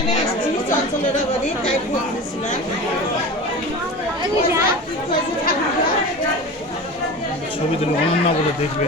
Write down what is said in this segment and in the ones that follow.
এখানে আসছি চঞ্চলের বাড়ি তাই ফোন দিয়েছিলাম। ছবি তুলে অনন্যা বলে দেখবে।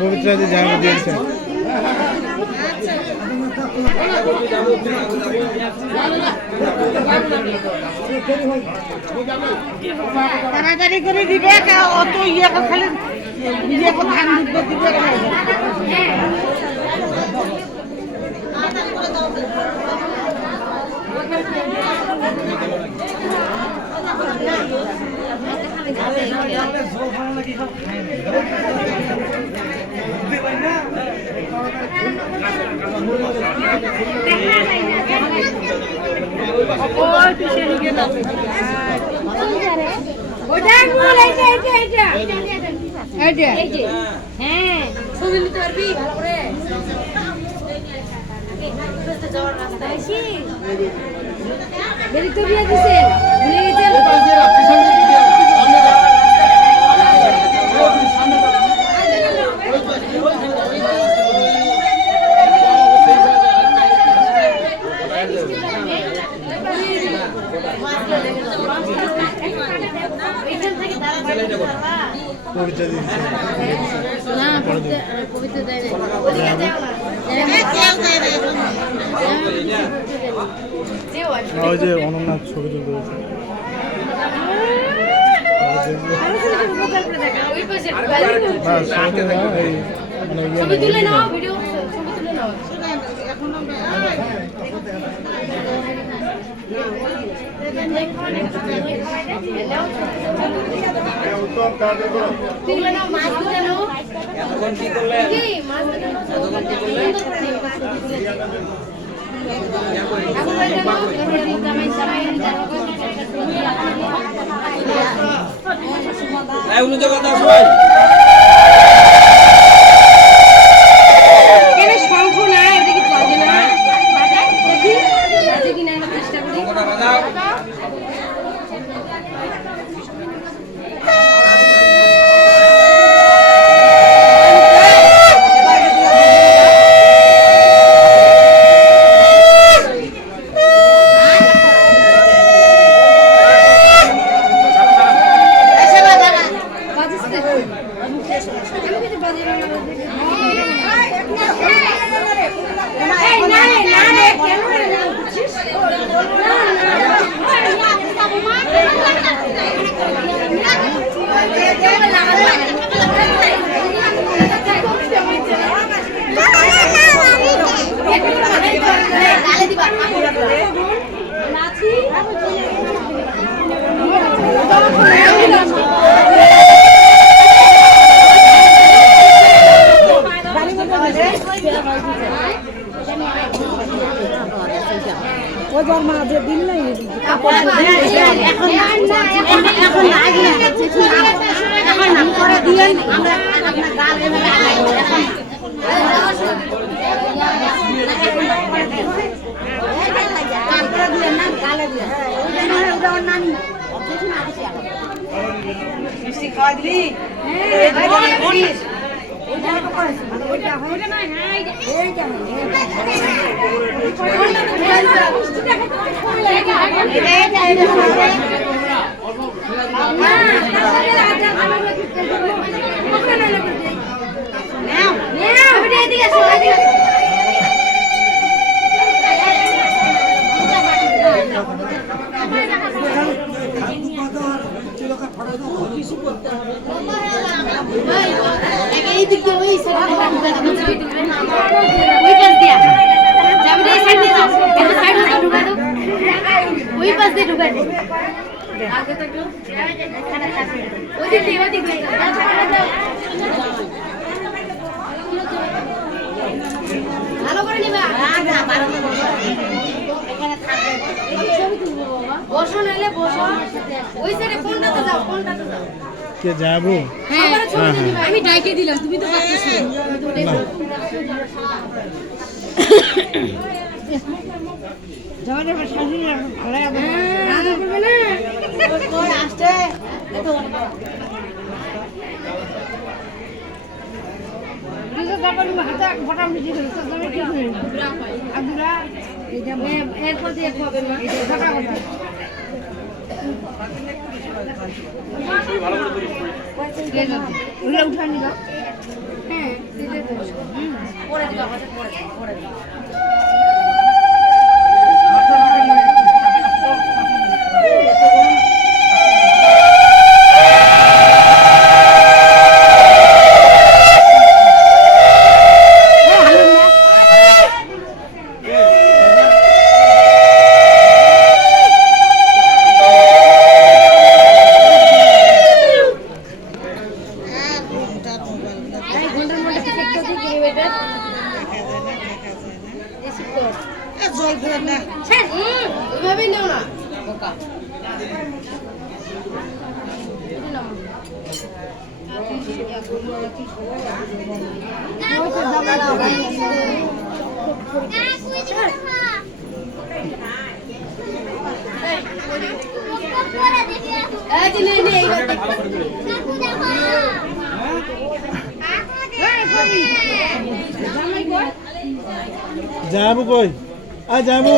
পবিত্রাতে জায়গা দিয়েছে। তাড়াতাড়ি করে দিবে অত ইয়ে খালি ইয়ে ধান দিবে ওই যে অনন্যার ছবি তুলতে হয়েছে। কে যাবো? আমি ডাইকে দিলাম, তুমি তো পাচ্ছিস না। উঠা নিল হ্যাঁ পরে দিবা পরে দিবা জল ফেলেন না ওইভাবেই নেও না বোকা যাবো কই আ যাবো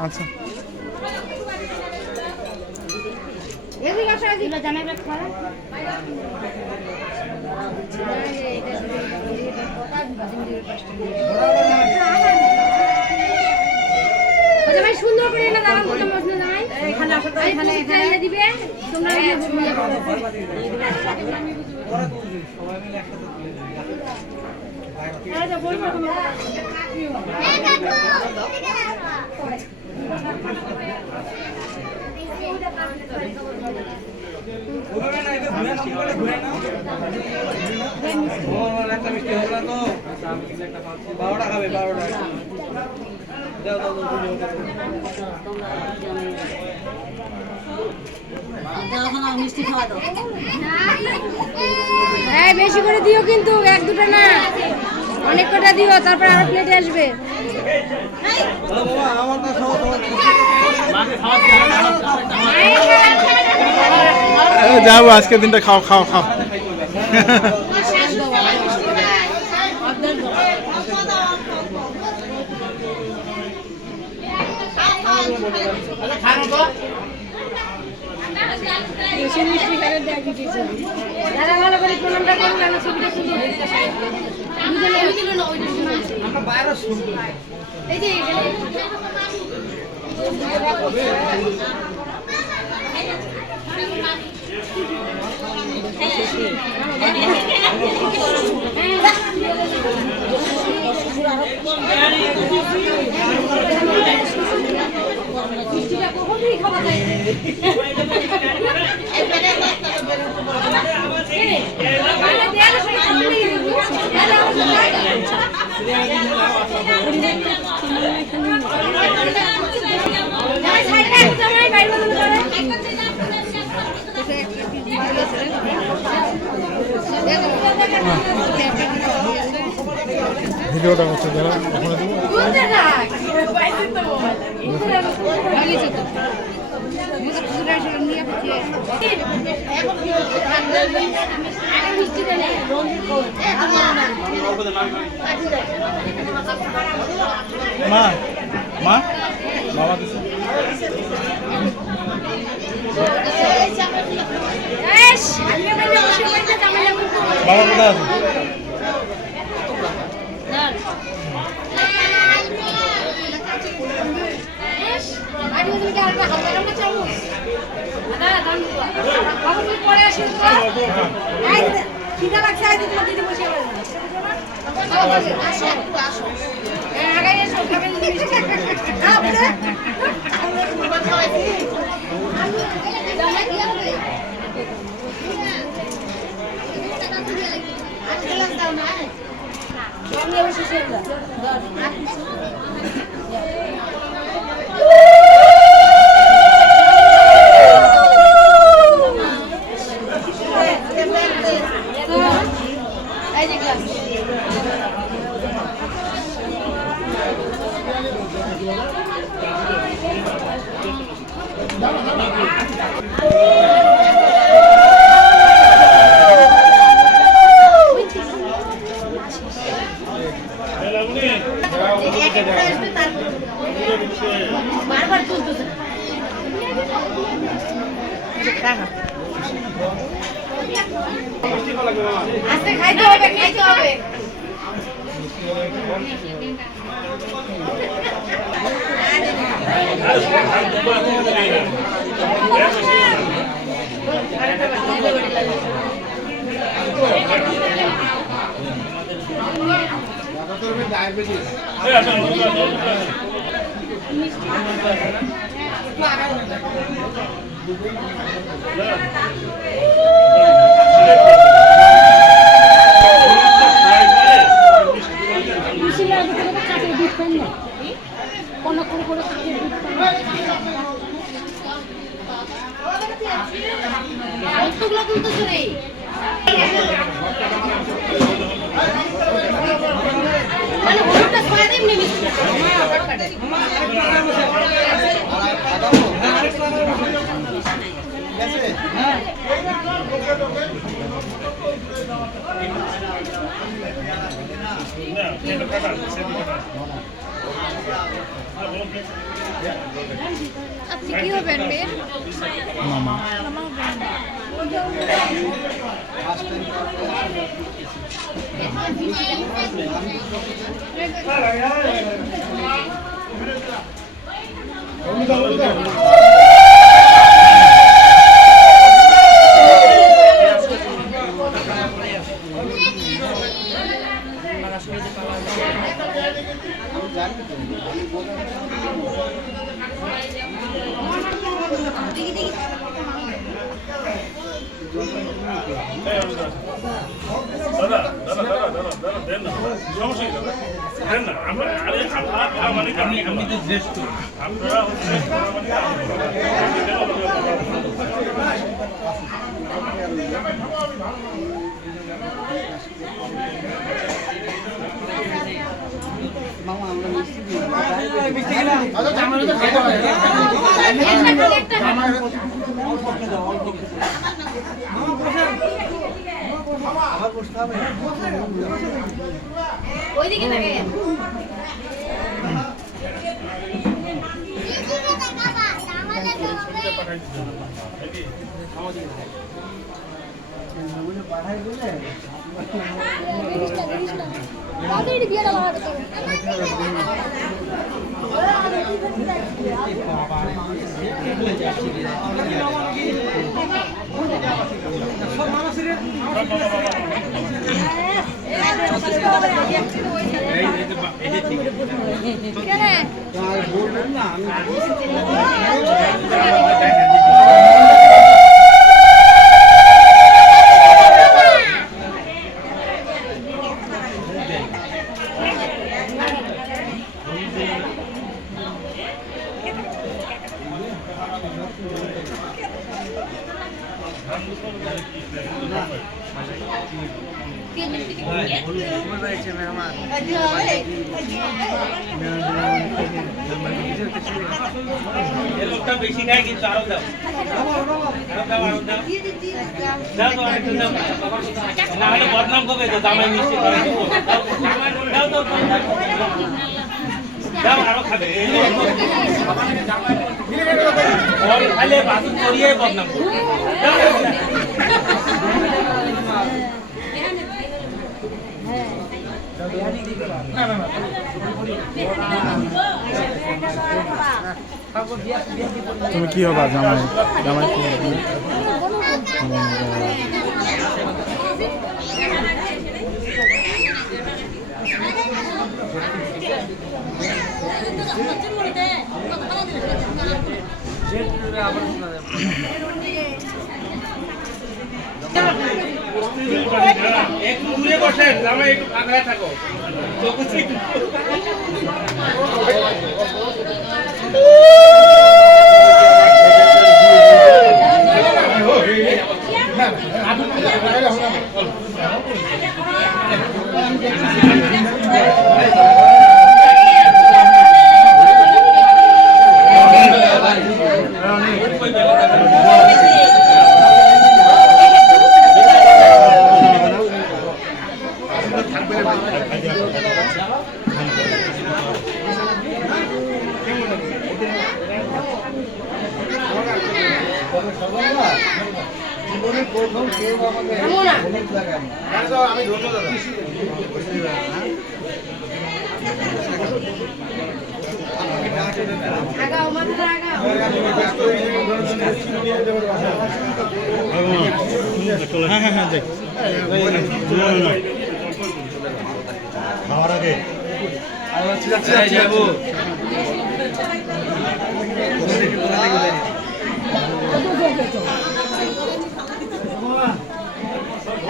আচ্ছা এদিকে আসো এদিকে জানাই ব্যাগ খাওয়া ভাই সুন্দর করে না দাঁড়ান তো মজনু জামাই এখানে আসো তো এখানে এখানে দিবে তোমরা ইয়ে আরে বল তোমরা মিষ্টি খাওয়া দাও হ্যাঁ বেশি করে দিও কিন্তু এক দুটো না অনেক কটা দিও তারপর আরো প্লেটে আসবে যাবো আজকের দিনটা খাও খাও খাও দাদা ভালো করে প্রণামটা করুন না ছবিটা সুন্দর এই যে খাওয়া যায় ভিডিওটা হচ্ছে যারা ওখানে দেবো মা মা বাবা দিছে বাবা কোথায় আছে খিদা লাগছে আজ তোমার দিদি বসে আগে এসো খাবেন বারবার তুলতেছে আজকে খাইতে হবে খাইতে হবে কতগুলো তুলতেছ রে মানে হলুদটা ছড়া দিই নি আপনি কি হবেন মেয়ের মামা দাদা দাদা দাদা দাদা দাদা দেন না সমস্যা কি দাদা দেন না আমরা আরে আপনারা মানে আমি তো জ্যেষ্ঠ আপনারা হচ্ছে মামা আমরা মিষ্টি দিই মিষ্টি আবার বসতে হবে ওইদিকে থাকে পাঠাই দিলে তাড়াতাড়ি দিয়ে দাও হাতে করে বলবেন না আমি লোকটা বেশি খায় কিন্তু আরো দাও দাও তো আরেকটু দাও না হলে বদনাম করবে তো দামাই মিষ্টি করে দেবো দাও তো দাও আরো খাবে খাইলে বাসন করিয়ে বদনাম করবে তুমি কি হবা জামাই জামাই কি হবে একটু দূরে বসে জামাই একটু ফাঁকা থাকো জীবনের প্রথম কেউ আমাকে হলুদ লাগায় আমি ধন্যবাদ আগাও মাথা আগাও হ্যাঁ হ্যাঁ হ্যাঁ দেখ খাওয়ার আগে যাবো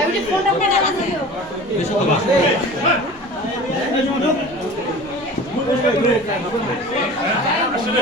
আমি ফোনটা করে দেখা দিও আসলে